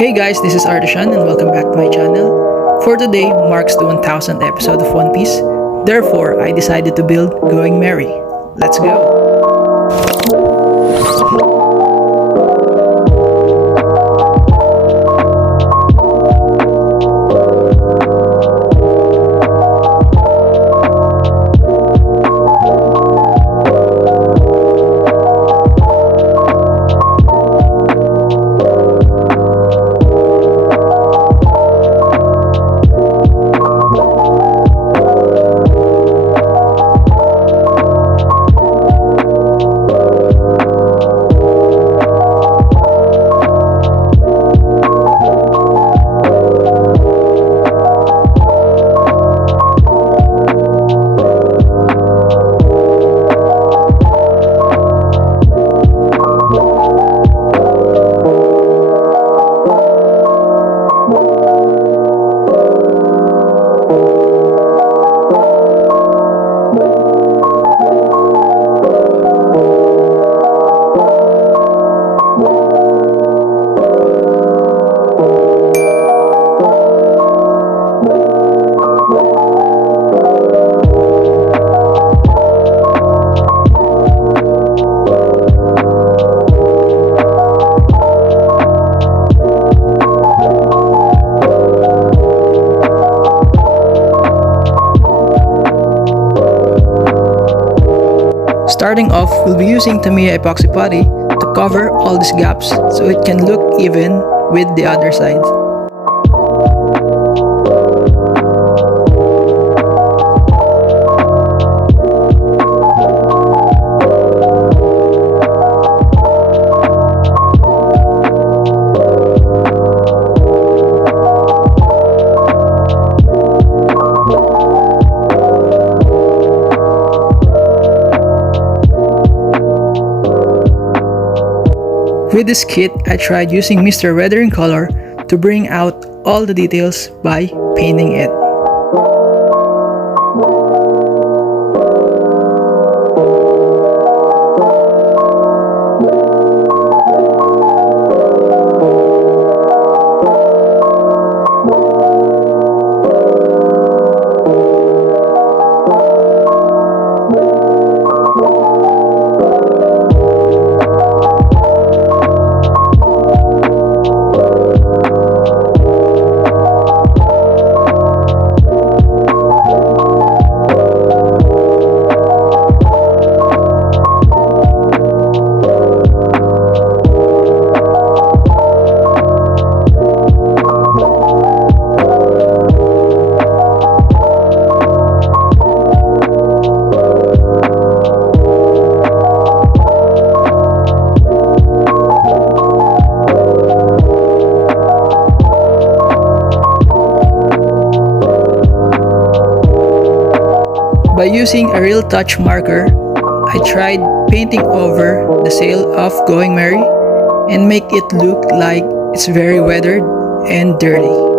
Hey guys, this is ArtyShan and welcome back to my channel. For today marks the 1000th episode of One Piece. Therefore, I decided to build Going Merry. Let's go! Starting off, we'll be using Tamiya Epoxy Putty to cover all these gaps so it can look even with the other sides. With this kit, I tried using Mr. Weathering Color to bring out all the details by painting it. By using a real touch marker, I tried painting over the sail of Going Merry and make it look like it's very weathered and dirty.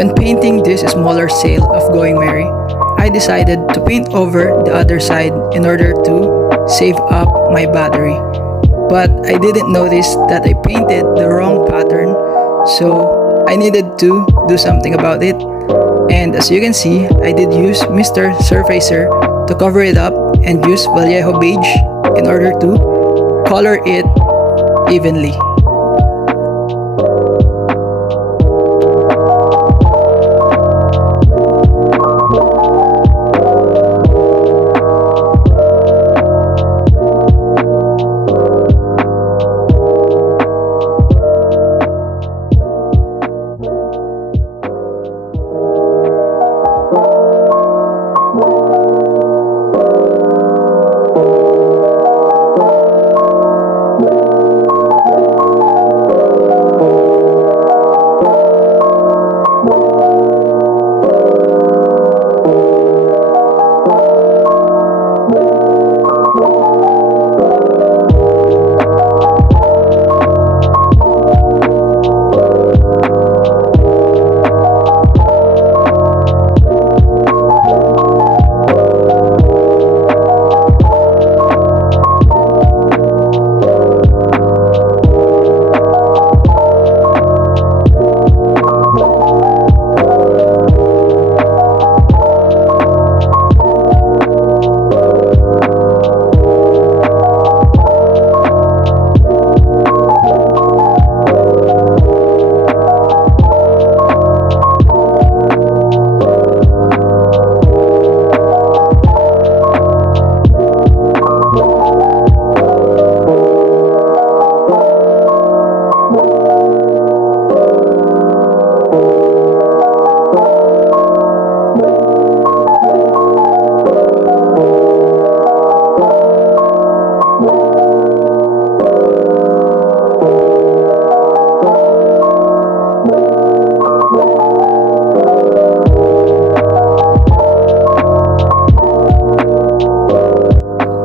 When painting this smaller sail of Going Merry, I decided to paint over the other side in order to save up my battery. But I didn't notice that I painted the wrong pattern, so I needed to do something about it. And as you can see, I did use Mr. Surfacer to cover it up and use Vallejo beige in order to color it evenly.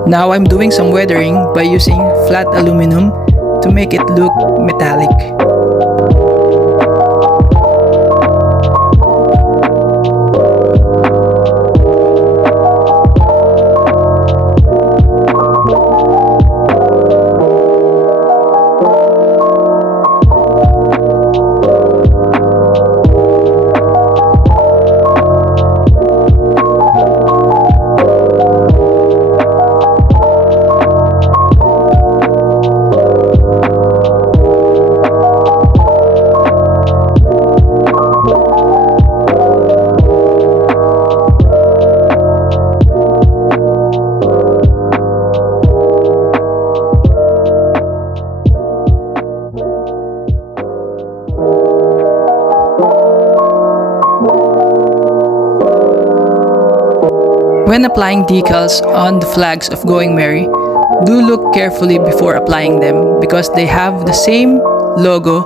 Now I'm doing some weathering by using flat aluminum to make it look metallic. When applying decals on the flags of Going Merry, do look carefully before applying them because they have the same logo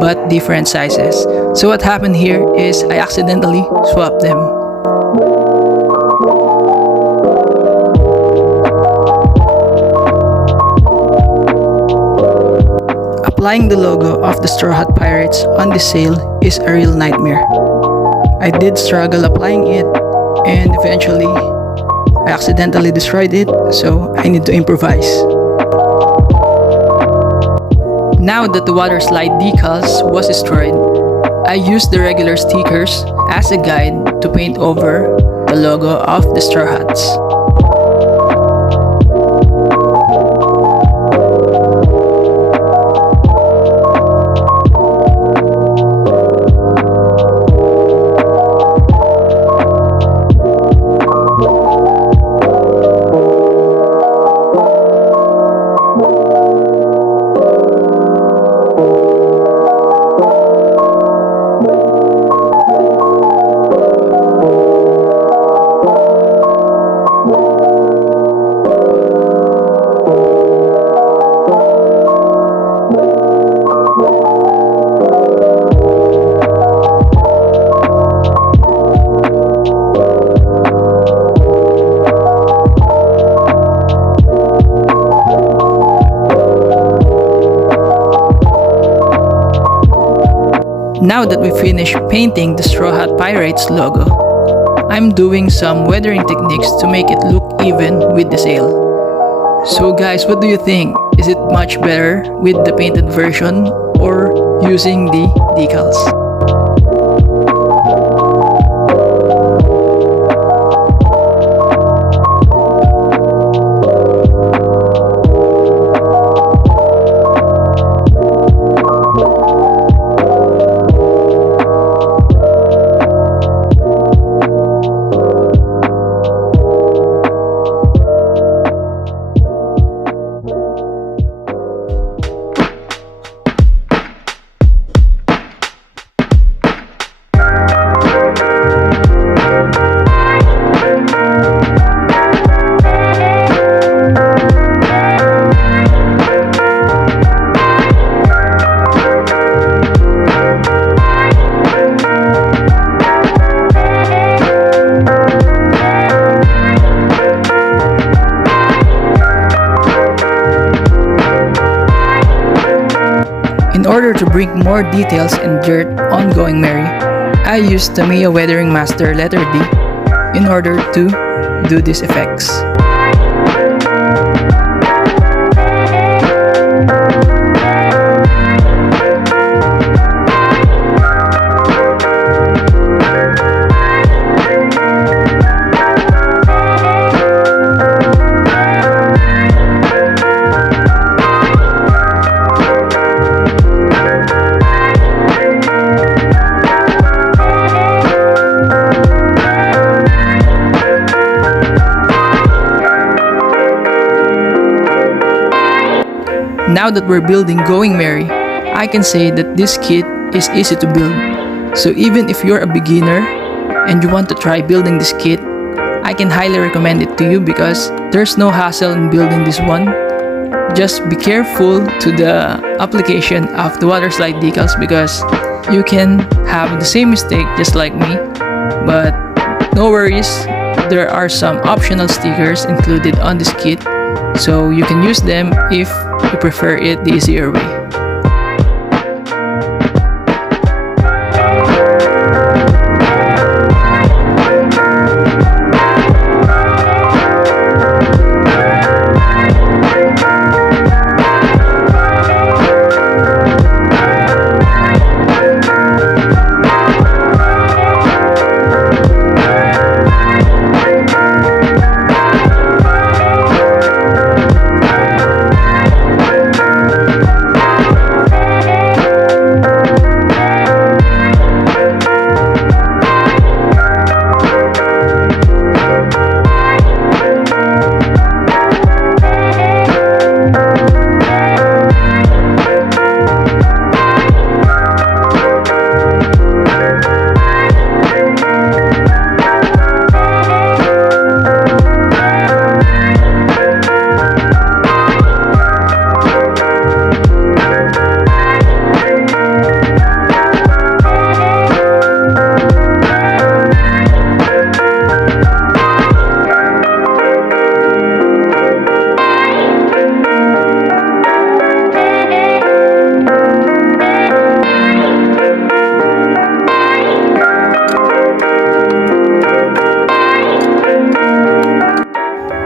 but different sizes. So what happened here is I accidentally swapped them. Applying the logo of the Straw Hat Pirates on the sail is a real nightmare. I did struggle applying it and eventually I accidentally destroyed it, so I need to improvise. Now that the water slide decals was destroyed, I used the regular stickers as a guide to paint over the logo of the Straw Hats. Now that we finished painting the Straw Hat Pirates logo, I'm doing some weathering techniques to make it look even with the sail. So guys, what do you think? Is it much better with the painted version or using the decals? In order to bring more details and dirt on Going Merry, I used Tamiya Weathering Master letter D in order to do these effects. Now that we're building Going Merry, I can say that this kit is easy to build. So even if you're a beginner and you want to try building this kit, I can highly recommend it to you because there's no hassle in building this one. Just be careful to the application of the water slide decals because you can have the same mistake just like me. But no worries, there are some optional stickers included on this kit so you can use them if you prefer it the easier way.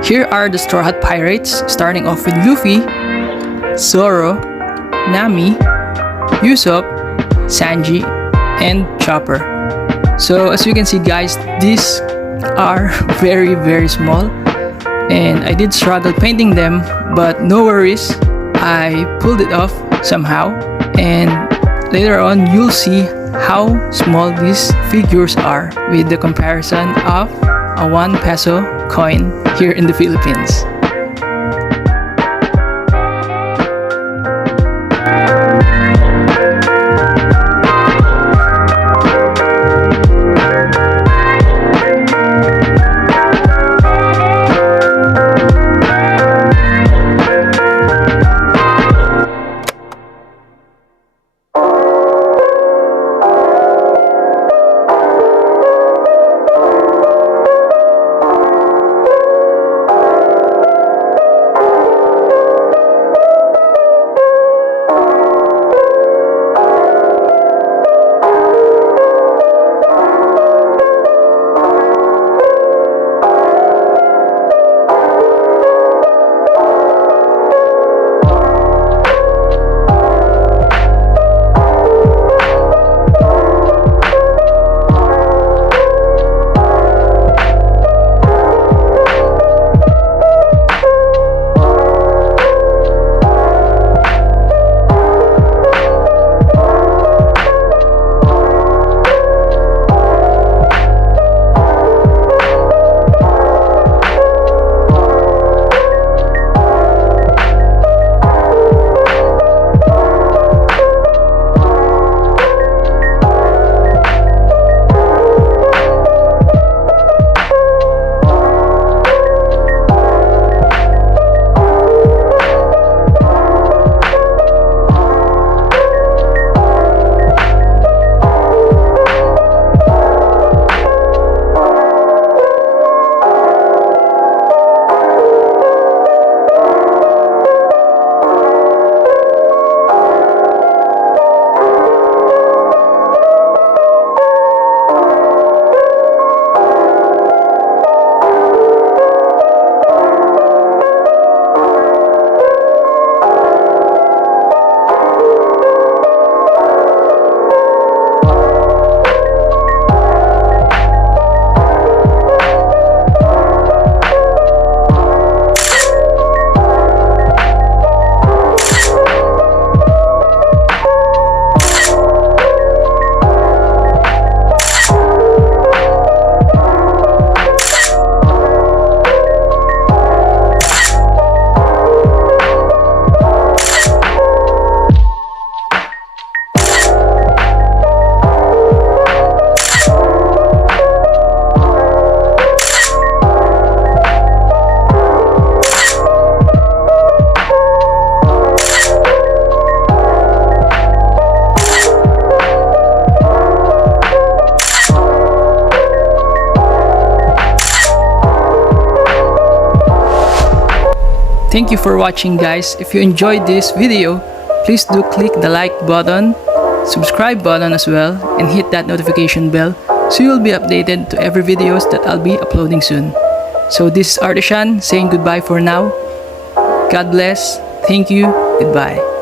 Here are the Straw Hat Pirates, starting off with Luffy, Zoro, Nami, Usopp, Sanji, and Chopper. So as you can see guys, these are very small, and I did struggle painting them, but no worries, I pulled it off somehow, and later on you'll see how small these figures are with the comparison of a 1 peso coin here in the Philippines. Thank you for watching, guys. If you enjoyed this video, please do click the like button, subscribe button as well, and hit that notification bell so you'll be updated to every videos that I'll be uploading soon. So this is ArtyShan saying goodbye for now. God bless. Thank you. Goodbye.